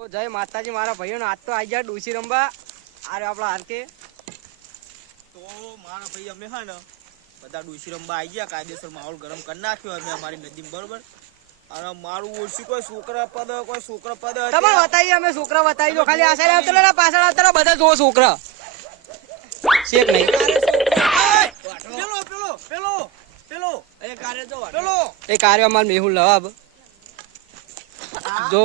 તો જય માતાજી મારા ભાઈઓને આજ તો આવી ગયા ડોસી રંબા આરે આપણા હારકે તો મારા ભાઈ અમે હા ને બધા ડોસી રંબા આવી ગયા કાયદેસર માહોલ ગરમ કરી નાખ્યો અમે અમારી નદી બરોબર અને મારું ઓળસી કોઈ છોકરા પદ તમે બતાવીએ અમે છોકરા બતાવી દો ખાલી આ સાઈડ આવતો ને પાછળ આવતા બધા જો છોકરા શેક નહીં પેલો એ કાર્ય અમાર મેહુલ નવાબ જો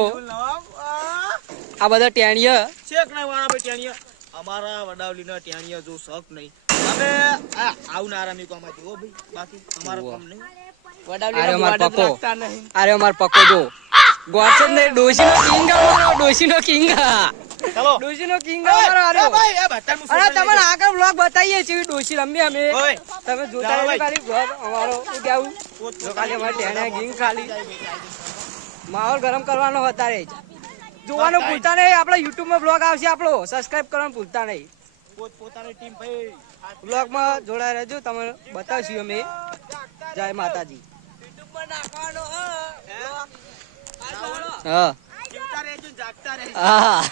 આ બધા ટેણીયા શેક નહીં વાળા ભાઈ ટેણીયા અમારા વડાવલીના ટેણીયા જો શક નહીં અમે આવનારા મી કોમાં જો ભાઈ બાકી અમારા કામ નહીં અરે અમાર પક્કો જો ગોઠસ ને ડોશીનો કિંગ ચાલો ડોશીનો કિંગ અમારો ભાઈ એ બતાનું અરે તમને આગળ બ્લોગ બતાવીએ છીએ ડોશી રમી અમે તમે જોતા રહો ખાલી બ્લોગ અમારો શું કેવું જો ખાલી અમારે ટેણા કિંગ ખાલી માહોલ ગરમ કરવાનો હતા રે જોવાનું ભૂલતા નહીં આપણે યુટ્યુબ માં બ્લોગ આવશે આપણો સબસ્ક્રાઇબ કરવાનું ભૂલતા નહીં પોતાની ટીમ ભાઈ બ્લોગ માં જોડાઈ રહેજો તમને બતાવશું અમે જય માતાજી હા જીવતા રહેજો જાગતા રહેજો હા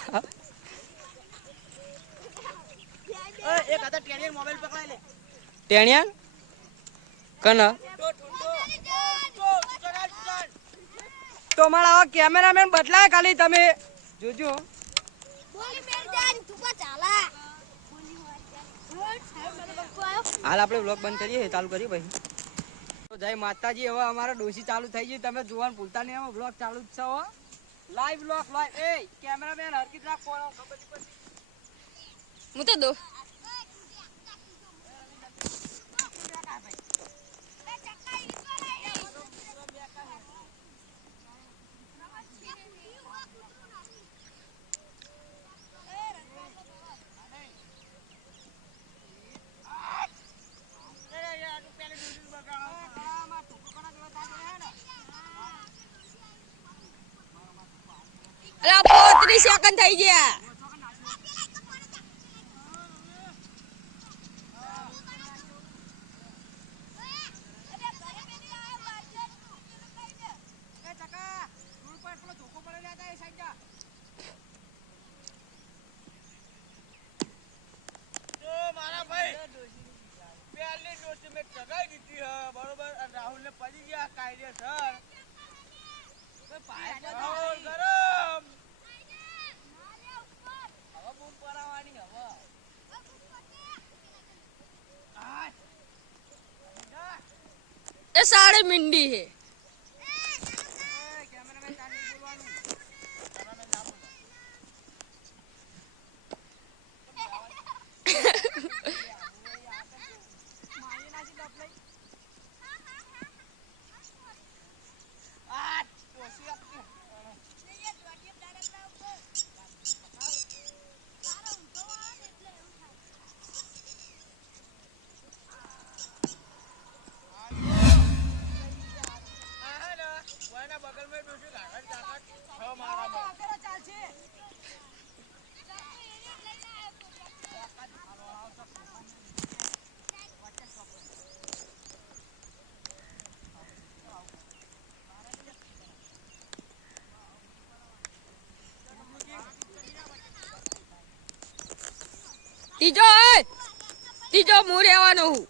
એક આતા ટેણીયા મોબાઈલ પકડાઈ લે ટેણિયા કના તો મારા કેમેરામેન બદલાય ખાલી તમે જોજો હાલ આપણે બ્લોગ બંધ કરીએ ચાલુ કરીએ ભાઈ તો જય માતાજી હવે અમારા ડોસી ચાલુ થઈ ગઈ તમે જોવાનું ભૂલતા નહીં બ્લોગ ચાલુ જ છે લાઈવ બ્લોગ લાઈવ એ કેમેરામેન હરકત રાખ કોણ ખબર નહીં પડતી હું તો દો અલા 35 સેકન્ડ થઈ ગયા રાહુલ ને પડી ગયા કાયદેસર એ સાડે મિંડી હે बगल में दूसरी घाट तीजो मुँह રહેવાનો હું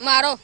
મારો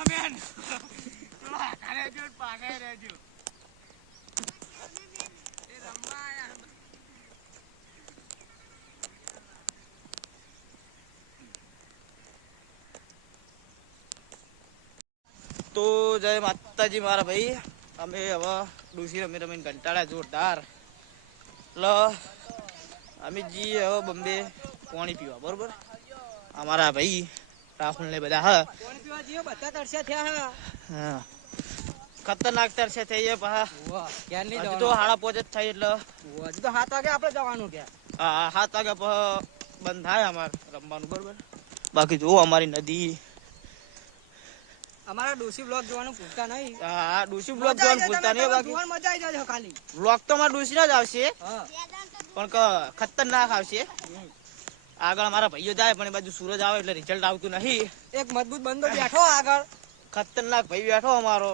કેમેરામેન ચલો આગળ રહેજો ને પાછળ રહેજો. એ રમવા આયા. તો જય માતાજી મારા ભાઈ. અમે હવે ડોશી રમી રમીને કંટાળ્યા જોરદાર. એટલે અમે જઈએ હવે બોમ્બે પાણી પીવા. બરોબર, અમારા ભાઈ રાહુલ ને બધા હા પાણી પીવા જઈએ, બધા તરસ્યા થયા હા ખતરનાક તરસે થઈ જાય પા. ક્યાં નહીં હજુ તો 5:30 જ થાય એટલે હજુ તો 7 વાગે આપણે જવાનું ક્યાં. હા 7 વાગ્યા બંધ થાય અમારે રમવાનું. બરોબર, બાકી જો અમારી નદી. અમારા ડોસી બ્લોગ જોવાનું ભૂલતા નહીં. હા ડોશી બ્લોગ જોવાનું ભૂલતા નહીં. બાકી જોવાનું મજા આવી જાય ખાલી. બ્લોગ તો અમારા ડોશી ના જ આવશે, હા પણ ખતરનાક આવશે. આગળ અમારા ભાઈઓ જાય પણ એ બાજુ સૂરજ આવે એટલે રિઝલ્ટ આવતું નહીં. એક મજબૂત બંદો બેઠો આગળ, ખતરનાક ભાઈ બેઠો અમારો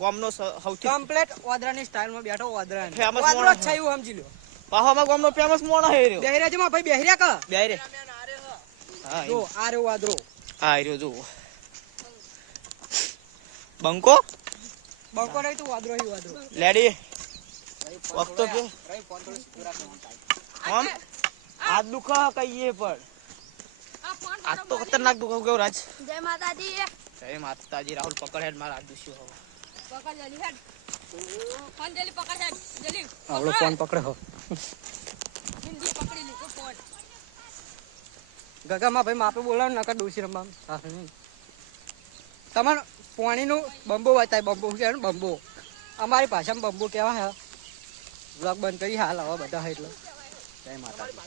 ગામનો સૌથી કમ્પ્લીટ ઓદરાની સ્ટાઇલમાં બેઠો. ઓદરાની Famous ઓદરો જ માણસ. છે એવું સમજી લો. પાહો અમારા ગામનો ફેમસ મોણો હે રહ્યો. બેહર્યા છે માં ભાઈ, બેહર્યા કા બે રે હા જો આ રહ્યો ઓદરો. હા રહ્યો જો બંકો બંકો રહી તું ઓદરો હી ઓદરો. લેડી વખતો કે આમ હાથ દુખા કહીએ પણ આ ફોન આ તો ખતરનાક દુખો કેવો રાજ. જય માતાજી. જય માતાજી. રાહુલ પકડ હેડ મારા હાથ દુખ્યો હવે. પકડ જલ્દી હેડ. ફોન જલ્દી પકડ હેડ. જલ્દી. આવડો ફોન પકડે હો. જલ્દી પકડી લીધો ફોન. ગગામાં ભાઈ માપે બોલાવ નકર ડોસી રમવા. હા તમારે પાણીનું બંબો બતાય. બંબો કહેવાય ને બંબો. અમારી ભાષામાં બંબો કહેવાય. બ્લોગ બંધ કરી હાલ હવે બધા એટલે. જય માતાજી.